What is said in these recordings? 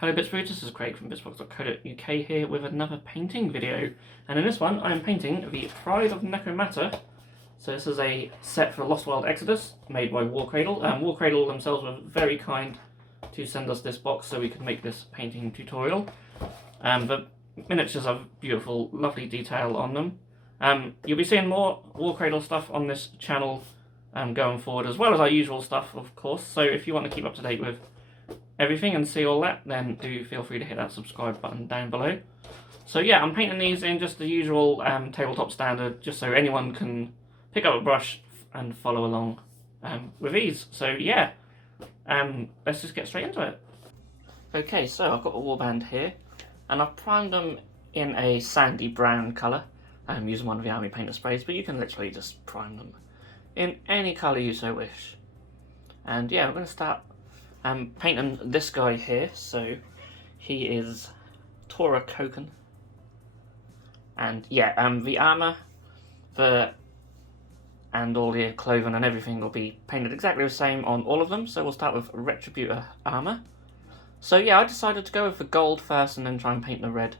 Hello Bitzbox, this is Craig from Bitzbox.co.uk here with another painting video, and in this one I am painting the Pride of Nekomata. So this is a set for Lost World Exodus made by Warcradle. Warcradle themselves were very kind to send us this box so we could make this painting tutorial. The miniatures have beautiful, lovely detail on them. You'll be seeing more Warcradle stuff on this channel going forward, as well as our usual stuff of course, so if you want to keep up to date with everything and see all that, then do feel free to hit that subscribe button down below. So yeah, I'm painting these in just the usual tabletop standard, just so anyone can pick up a brush and follow along with ease. So yeah, let's just get straight into it. Okay, so I've got a warband here, and I've primed them in a sandy brown colour. I'm using one of the army painter sprays, but you can literally just prime them in any colour you so wish. And yeah, I'm going to start painting this guy here. So he is Tora Koken, and yeah, the armour, and all the clothing and everything will be painted exactly the same on all of them. So we'll start with Retributor armour. So yeah, I decided to go with the gold first and then try and paint the red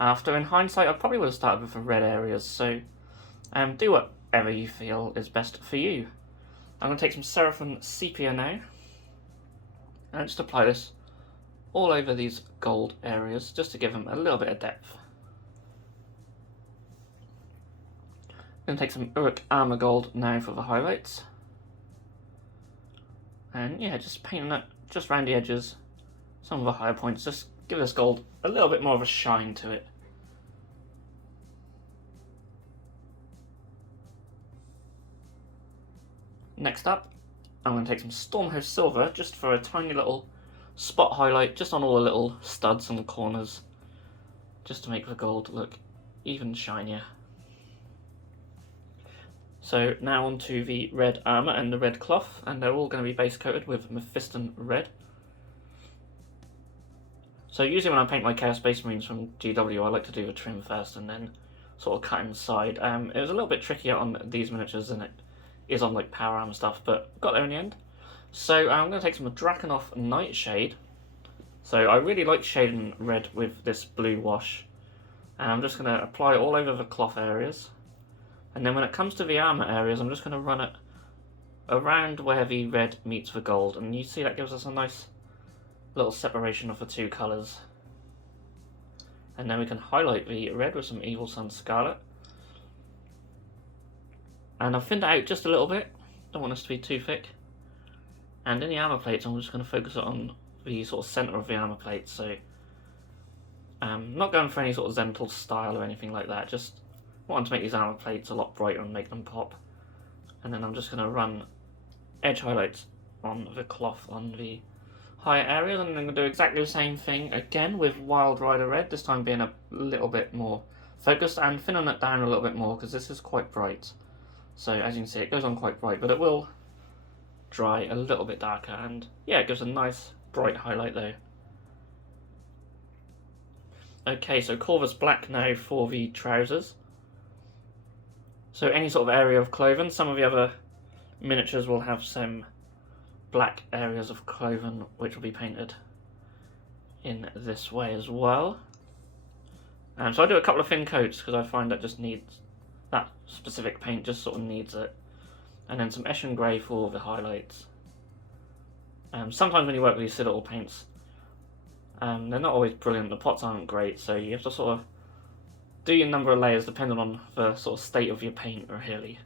after. In hindsight, I probably would have started with the red areas, so do whatever you feel is best for you. I'm going to take some Seraphim Sepia now, and just apply this all over these gold areas, just to give them a little bit of depth. I'm going to take some Uruk Armour Gold now for the highlights. And yeah, just painting it just around the edges, some of the higher points, just give this gold a little bit more of a shine to it. Next up, I'm going to take some Stormhost Silver just for a tiny little spot highlight just on all the little studs and corners, just to make the gold look even shinier. So now onto the red armour and the red cloth, and they're all going to be base coated with Mephiston Red. So usually when I paint my Chaos Space Marines from GW, I like to do the trim first and then sort of cut inside. It was a little bit trickier on these miniatures than it is on like power armor stuff, but got there in the end. So I'm going to take some Drakenhof Nightshade. So I really like shading red with this blue wash, and I'm just going to apply it all over the cloth areas. And then when it comes to the armour areas, I'm just going to run it around where the red meets the gold, and you see that gives us a nice little separation of the two colours. And then we can highlight the red with some Evil Sun Scarlet. And I've thinned it out just a little bit, don't want this to be too thick. And in the armour plates, I'm just going to focus it on the sort of centre of the armour plate, so I'm not going for any sort of Zental style or anything like that, just wanting to make these armour plates a lot brighter and make them pop. And then I'm just going to run edge highlights on the cloth on the higher areas, and I'm going to do exactly the same thing again with Wild Rider Red, this time being a little bit more focused and thinning it down a little bit more because this is quite bright. So as you can see, it goes on quite bright, but it will dry a little bit darker, and yeah, it gives a nice bright highlight though. Okay, so Corvus Black now for the trousers. So any sort of area of clothing, some of the other miniatures will have some black areas of clothing which will be painted in this way as well. So I do a couple of thin coats because I find that just needs, that specific paint just sort of needs it. And then some Eshin Grey for the highlights. Sometimes when you work with these Citadel paints, they're not always brilliant, the pots aren't great, so you have to sort of do your number of layers depending on the sort of state of your paint really.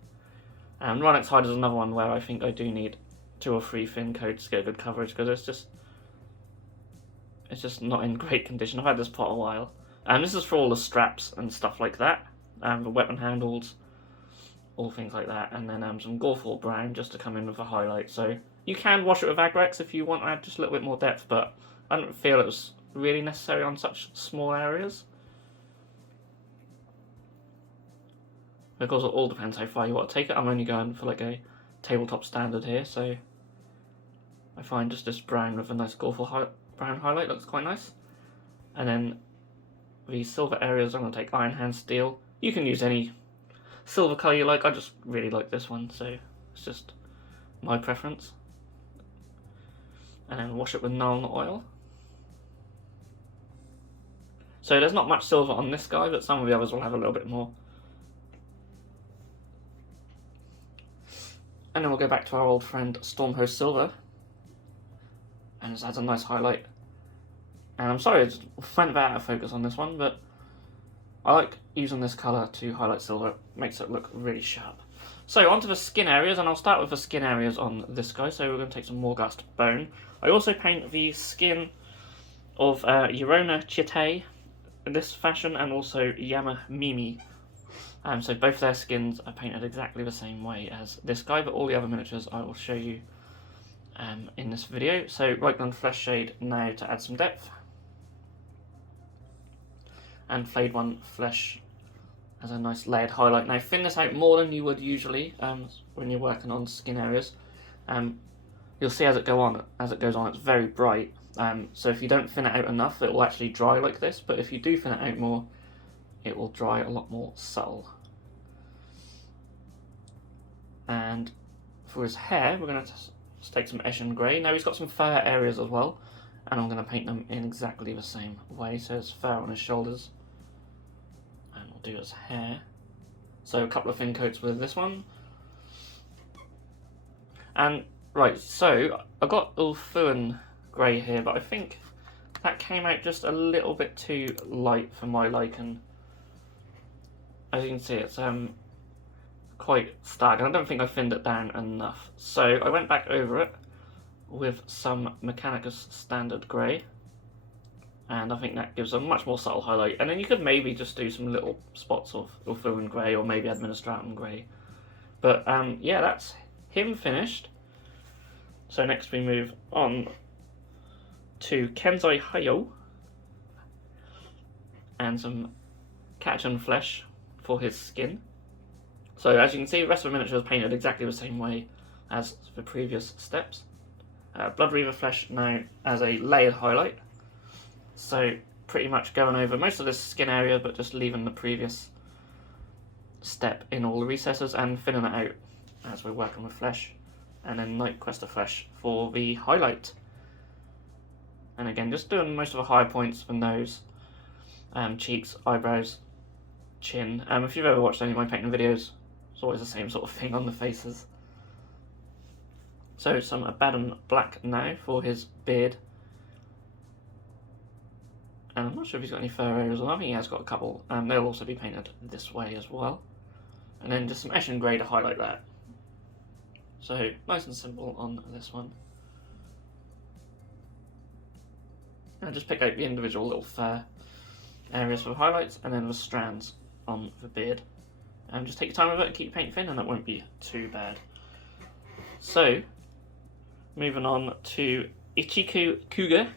Rhinox Hide is another one where I think I do need 2 or 3 thin coats to get good coverage, because it's just not in great condition. I've had this pot a while. This is for all the straps and stuff like that, the weapon handles, all things like that, and then some Gorefall Brown just to come in with a highlight. So you can wash it with Agrex if you want to add just a little bit more depth, but I don't feel it was really necessary on such small areas. Of course, it all depends how far you want to take it. I'm only going for like a tabletop standard here, so I find just this brown with a nice Gorefall brown highlight looks quite nice. And then the silver areas, I'm going to take Iron Hand Steel. You can use any silver colour you like, I just really like this one, so it's just my preference. And then wash it with Nuln oil. So there's not much silver on this guy, but some of the others will have a little bit more. And then we'll go back to our old friend Stormhost Silver. And this adds a nice highlight. And I'm sorry, I just went a bit out of focus on this one, but I like using this colour to highlight silver. It makes it look really sharp. So onto the skin areas, and I'll start with the skin areas on this guy. So we're going to take some Morghast Bone. I also paint the skin of Yorona Chitei in this fashion, and also Yama Mimi. So both their skins are painted exactly the same way as this guy, but all the other miniatures I will show you in this video. So Reikland Flesh Shade now to add some depth, and Flayed One Flesh as a nice layered highlight. Now thin this out more than you would usually when you're working on skin areas. You'll see as it goes on, it's very bright. So if you don't thin it out enough, it will actually dry like this. But if you do thin it out more, it will dry a lot more subtle. And for his hair, we're going to take some Eshin Grey. Now he's got some fur areas as well, and I'm going to paint them in exactly the same way. So there's fur on his shoulders, and we'll do his hair. So a couple of thin coats with this one. And right, so I've got Ulthuan Grey here, but I think that came out just a little bit too light for my liking. As you can see, it's quite stark, and I don't think I thinned it down enough. So I went back over it with some Mechanicus Standard Grey, and I think that gives a much more subtle highlight. And then you could maybe just do some little spots of Ulthuan Grey, or maybe Administratum Grey. But yeah, that's him finished. So next we move on to Kenzai Hayo and some Catachan Flesh for his skin. So as you can see, the rest of the miniature is painted exactly the same way as the previous steps. Blood Reaver Flesh now as a layered highlight. So pretty much going over most of this skin area, but just leaving the previous step in all the recesses and thinning it out as we're working with flesh. And then Night Quester Flesh for the highlight. And again, just doing most of the higher points, the nose, cheeks, eyebrows, chin. If you've ever watched any of my painting videos, it's always the same sort of thing on the faces. So some Abaddon Black now for his beard. And I'm not sure if he's got any fur areas, or I think he has got a couple. They'll also be painted this way as well. And then just some Eshin Grey to highlight that. So nice and simple on this one. And just pick out the individual little fur areas for the highlights, and then the strands on the beard. And just take your time with it, keep your paint thin, and that won't be too bad. So, moving on to Ichiku Cougar,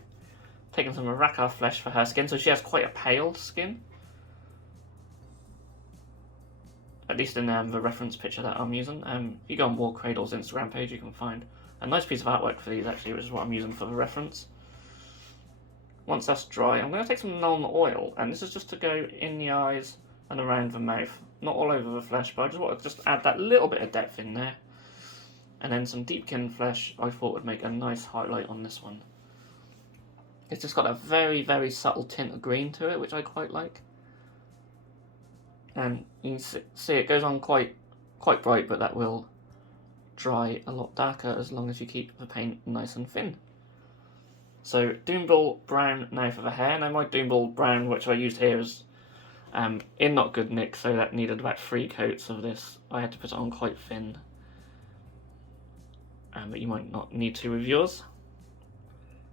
taking some Araka Flesh for her skin. So she has quite a pale skin, at least in the reference picture that I'm using. If you go on War Cradle's Instagram page, you can find a nice piece of artwork for these actually, which is what I'm using for the reference. Once that's dry, I'm going to take some Nuln Oil, and this is just to go in the eyes and around the mouth. Not all over the flesh, but I just want to just add that little bit of depth in there. And then some Deepkin Flesh I thought would make a nice highlight on this one. It's just got a very, very subtle tint of green to it, which I quite like. And you can see it goes on quite bright, but that will dry a lot darker as long as you keep the paint nice and thin. So Doomball Brown now for the hair. Now my Doomball Brown, which I used here, is in not good nick, so that needed about 3 coats of this. I had to put it on quite thin, but you might not need to with yours.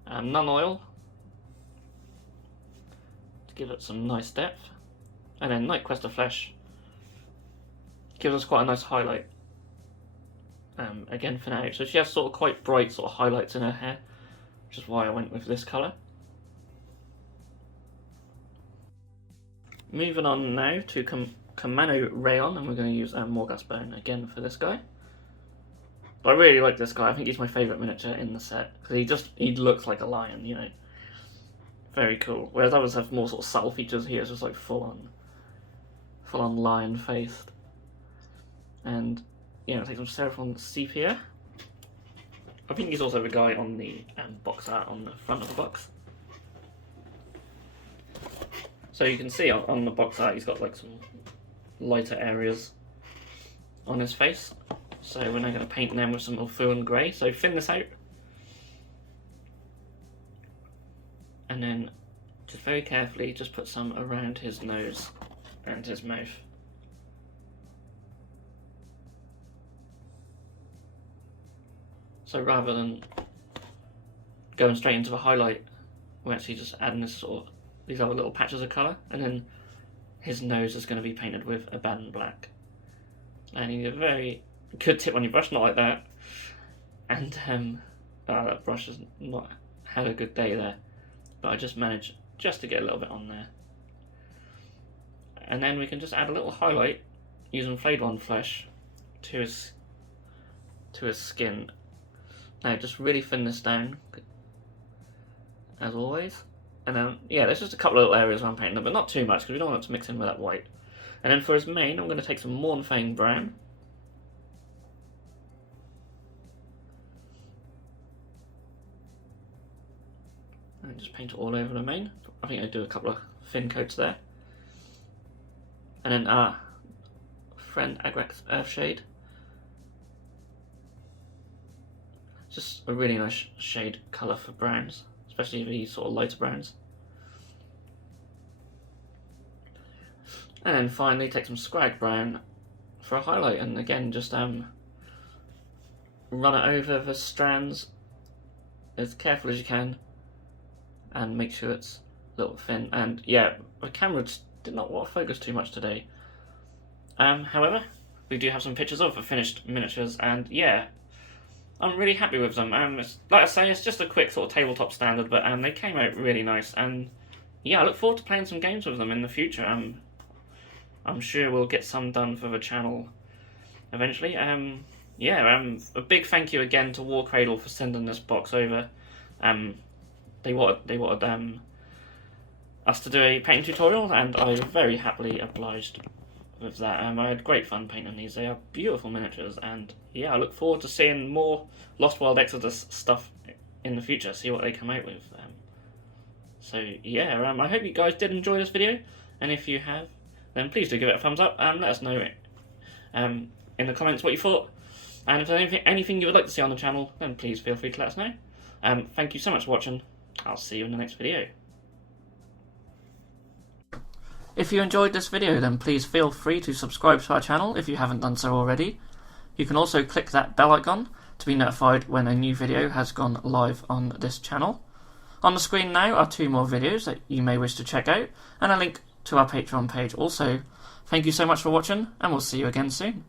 Nuln Oil to give it some nice depth, and then Night Quester Flesh gives us quite a nice highlight. Again, for now, so she has sort of quite bright sort of highlights in her hair, which is why I went with this colour. Moving on now to Kamano Rayon, and we're going to use Morghast Bone again for this guy. But I really like this guy. I think he's my favourite miniature in the set, because he looks like a lion, you know. Very cool. Whereas others have more sort of subtle features, he is just like full on lion faced. And yeah, take some Seraphon Sepia. I think he's also the guy on the box art on the front of the box. So you can see on the box art he's got like some lighter areas on his face. So we're now going to paint them with some Ulfu and grey. So thin this out. And then just very carefully just put some around his nose and his mouth. So rather than going straight into the highlight, we're actually just adding this these other little patches of colour, and then his nose is going to be painted with Abaddon black. And you need a very good tip on your brush, not like that. And that brush has not had a good day there, but I just managed just to get a little bit on there. And then we can just add a little highlight using Flayed One Flesh to his skin. Now just really thin this down, as always. And then, yeah, there's just a couple of little areas where I'm painting them, but not too much, because we don't want it to mix in with that white. And then for his mane, I'm going to take some Mornfang brown. And just paint it all over the mane. I think I do a couple of thin coats there. And then, Friend Agrak's Earthshade. Just a really nice shade colour for browns, especially these sort of lighter browns. And then finally take some Scrag Brown for a highlight, and again just run it over the strands as careful as you can and make sure it's a little thin. And yeah, the camera just did not want to focus too much today. However, we do have some pictures of the finished miniatures, and yeah, I'm really happy with them. Like I say, it's just a quick sort of tabletop standard, but they came out really nice, and yeah, I look forward to playing some games with them in the future. I'm sure we'll get some done for the channel eventually. Yeah, a big thank you again to Warcradle for sending this box over. They wanted us to do a painting tutorial, and I very happily obliged with that. I had great fun painting these. They are beautiful miniatures, and yeah, I look forward to seeing more Lost World Exodus stuff in the future, see what they come out with. So yeah, I hope you guys did enjoy this video, and if you have, then please do give it a thumbs up and let us know in the comments what you thought. And if there's anything you would like to see on the channel, then please feel free to let us know. Thank you so much for watching. I'll see you in the next video. If you enjoyed this video, then please feel free to subscribe to our channel if you haven't done so already. You can also click that bell icon to be notified when a new video has gone live on this channel. On the screen now are 2 more videos that you may wish to check out, and a link to our Patreon page also. Thank you so much for watching, and we'll see you again soon.